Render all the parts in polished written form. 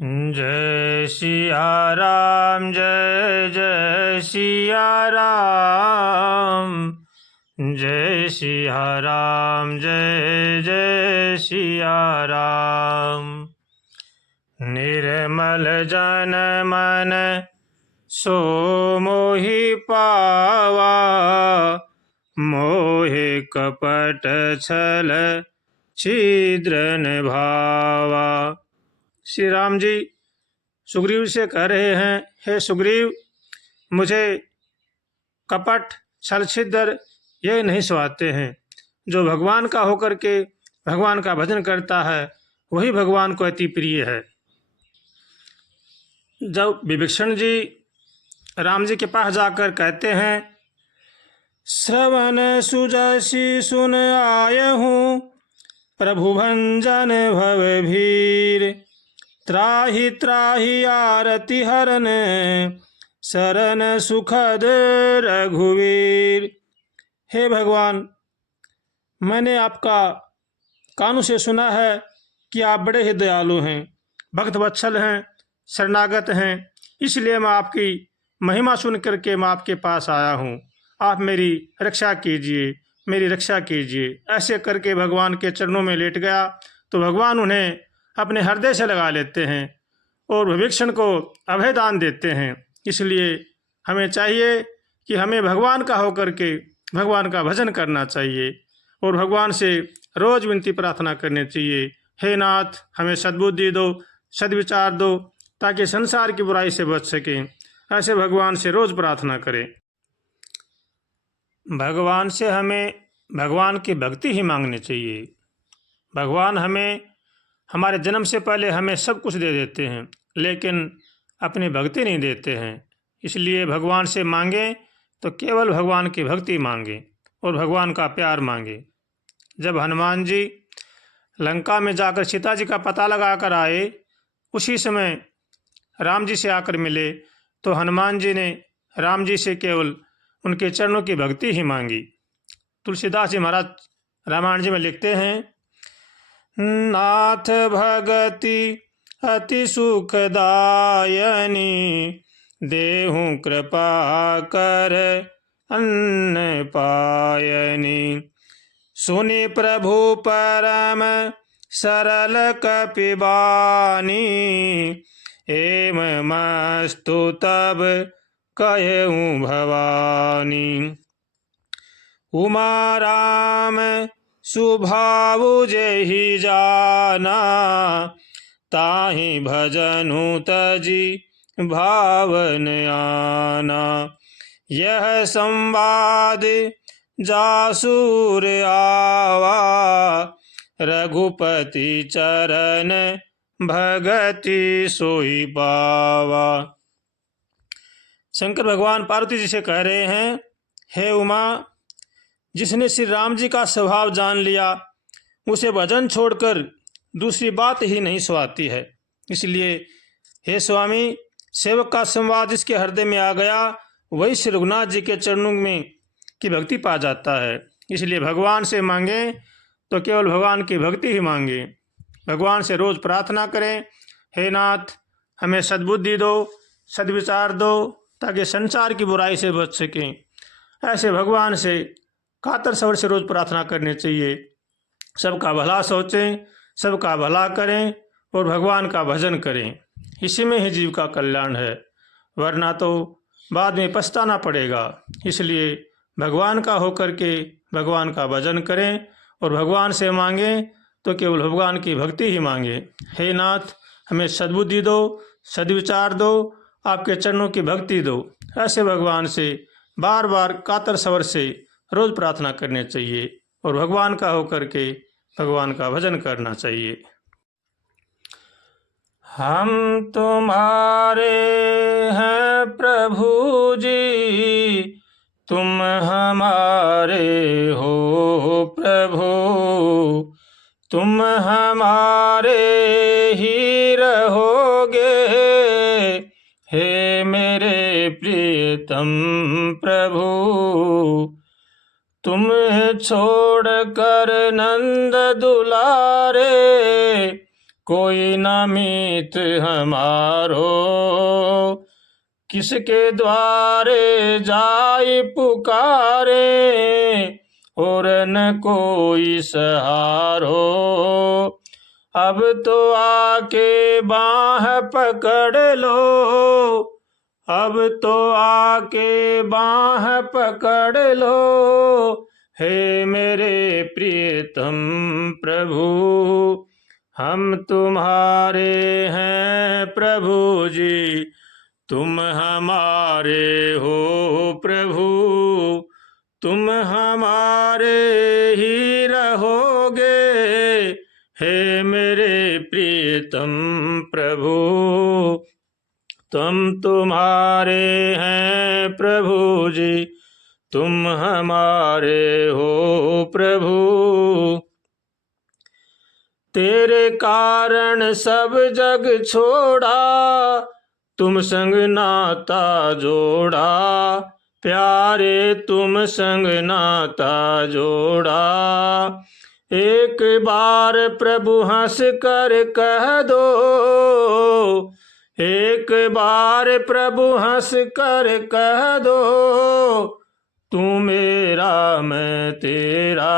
जय सिया राम, जय जय सिया राम। जय सिया राम, जय जय सिया राम। निर्मल जन मन सो मोहि पावा, मोहे कपट छल छिद्र न भावा। श्री राम जी सुग्रीव से कह रहे हैं, हे सुग्रीव, मुझे कपट छल छिद्र ये नहीं सुहाते हैं। जो भगवान का होकर के भगवान का भजन करता है वही भगवान को अति प्रिय है। जब विभीषण जी राम जी के पास जाकर कहते हैं, श्रवण सुजसी सुन आयहूँ, प्रभु भंजन भव भीर। त्राहि त्राहि आरति हरन, शरण सुखद रघुवीर। हे भगवान, मैंने आपका कानों से सुना है कि आप बड़े ही दयालु हैं, भक्त वत्सल हैं, शरणागत हैं। इसलिए मैं आपकी महिमा सुन करके मैं आपके पास आया हूँ। आप मेरी रक्षा कीजिए, मेरी रक्षा कीजिए। ऐसे करके भगवान के चरणों में लेट गया तो भगवान उन्हें अपने हृदय से लगा लेते हैं और विभीषण को अभय दान देते हैं। इसलिए हमें चाहिए कि हमें भगवान का होकर के भगवान का भजन करना चाहिए और भगवान से रोज विनती प्रार्थना करनी चाहिए। हे नाथ, हमें सद्बुद्धि दो, सद्विचार दो, ताकि संसार की बुराई से बच सकें। ऐसे भगवान से रोज प्रार्थना करें। भगवान से हमें भगवान की भक्ति ही मांगनी चाहिए। भगवान हमें हमारे जन्म से पहले हमें सब कुछ दे देते हैं, लेकिन अपनी भक्ति नहीं देते हैं। इसलिए भगवान से मांगें तो केवल भगवान की भक्ति मांगें और भगवान का प्यार मांगें। जब हनुमान जी लंका में जाकर सीता जी का पता लगा कर आए, उसी समय राम जी से आकर मिले तो हनुमान जी ने राम जी से केवल उनके चरणों की भक्ति ही मांगी। तुलसीदास जी महाराज रामायण जी में लिखते हैं, नाथ भगति अति सुखदायनी, देहु कृपा कर अन्न पायनी। सुनि प्रभु परम सरल कपिबानी, एम मस्तु तब कहूँ भवानी। उमा राम सुभाव जेहि जाना, ताहि भजनु तजी भावन आना। यह संवाद जासुर आवा, रघुपति चरण भगति सोई पावा। शंकर भगवान पार्वती जी से कह रहे हैं, हे उमा, जिसने श्री राम जी का स्वभाव जान लिया उसे भजन छोड़कर दूसरी बात ही नहीं सुहाती है। इसलिए हे स्वामी, सेवक का संवाद जिसके हृदय में आ गया वही श्री रघुनाथ जी के चरणों में की भक्ति पा जाता है। इसलिए भगवान से मांगे तो केवल भगवान की भक्ति ही मांगे। भगवान से रोज प्रार्थना करें, हे नाथ, हमें सद्बुद्धि दो, सद्विचार दो, ताकि संसार की बुराई से बच सकें। ऐसे भगवान से कातर स्वर से रोज प्रार्थना करनी चाहिए। सबका भला सोचें, सबका भला करें और भगवान का भजन करें। इसी में ही जीव का कल्याण है, वरना तो बाद में पछताना पड़ेगा। इसलिए भगवान का होकर के भगवान का भजन करें और भगवान से मांगें तो केवल भगवान की भक्ति ही मांगे। हे नाथ, हमें सद्बुद्धि दो, सद्विचार दो, आपके चरणों की भक्ति दो। ऐसे भगवान से बार बार कातर स्वर से रोज प्रार्थना करनी चाहिए और भगवान का होकर के भगवान का भजन करना चाहिए। हम तुम्हारे हैं प्रभु जी, तुम हमारे हो प्रभु। तुम हमारे ही रहोगे, हे मेरे प्रियतम प्रभु। तुम छोड़ कर नंद दुलारे, कोई न मीत हमारो, किसके द्वारे जाय पुकारे, और न कोई सहारो। अब तो आके बाह पकड़ लो, अब तो आके बाह पकड़ लो, हे मेरे प्रियतम प्रभु, हम तुम्हारे हैं प्रभु जी, तुम हमारे हो प्रभु, तुम हमारे ही रहोगे, हे मेरे प्रियतम प्रभु, तुम तुम्हारे हैं प्रभु जी, तुम हमारे हो प्रभु। तेरे कारण सब जग छोड़ा, तुम संग नाता जोड़ा, प्यारे तुम संग नाता जोड़ा। एक बार प्रभु हंस कर कह दो, एक बार प्रभु हंस कर कह दो, तू मेरा मैं तेरा,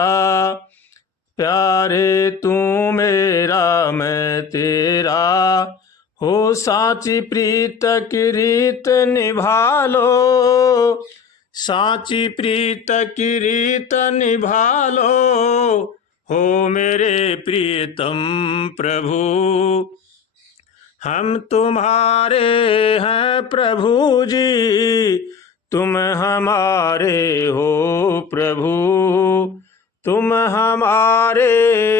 प्यारे तू मेरा मैं तेरा। हो साची प्रीत की रीत निभा लो, साची प्रीत की रीत निभा लो, हो मेरे प्रियतम प्रभु, हम तुम्हारे हैं प्रभु जी, तुम हमारे हो प्रभु, तुम हमारे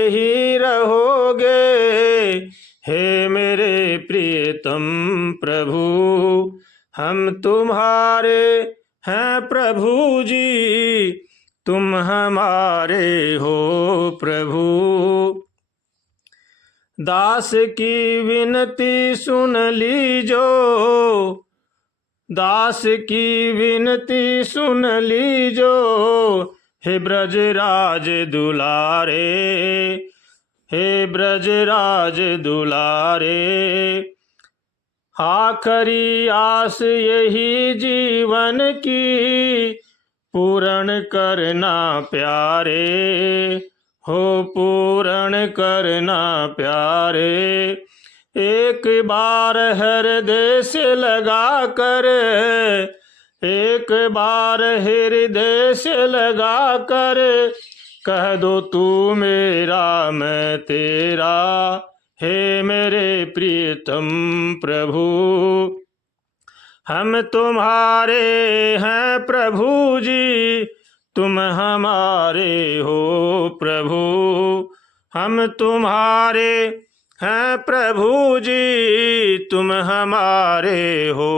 ही रहोगे, हे मेरे प्रियतम प्रभु, हम तुम्हारे हैं प्रभु जी, तुम हमारे हो प्रभु। दास की विनती सुन लीजो, दास की विनती सुन लीजो, हे ब्रजराज दुलारे, हे ब्रजराज दुलारे। आखरी आस यही जीवन की, पूर्ण करना प्यारे, हो पूर्ण करना प्यारे। एक बार हृदय से लगा कर, एक बार हृदय से लगा कर, कह दो तू मेरा मैं तेरा, हे मेरे प्रियतम प्रभु, हम तुम्हारे हैं प्रभु जी, तुम हमारे हो प्रभु, हम तुम्हारे हैं प्रभु जी, तुम हमारे हो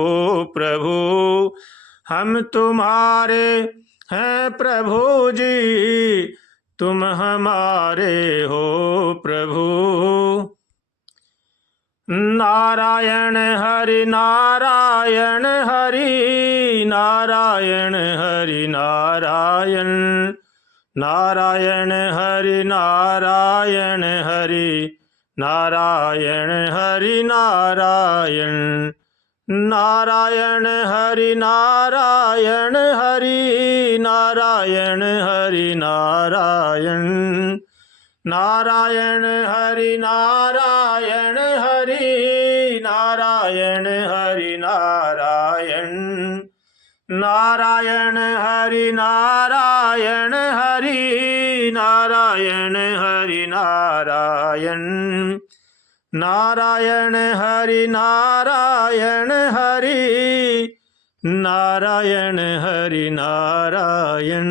प्रभु, हम तुम्हारे हैं प्रभु जी, तुम हमारे हो प्रभु। नारायण हरि नारायण हरि नारायण हरि नारायण, नारायण हरि नारायण हरि नारायण हरि नारायण, नारायण हरि नारायण हरि नारायण हरि नारायण, नारायण हरि नारायण हरि नारायण हरि नारायण, नारायण हरि नारायण हरि नारायण हरि नारायण, नारायण हरि नारायण हरि नारायण हरि नारायण।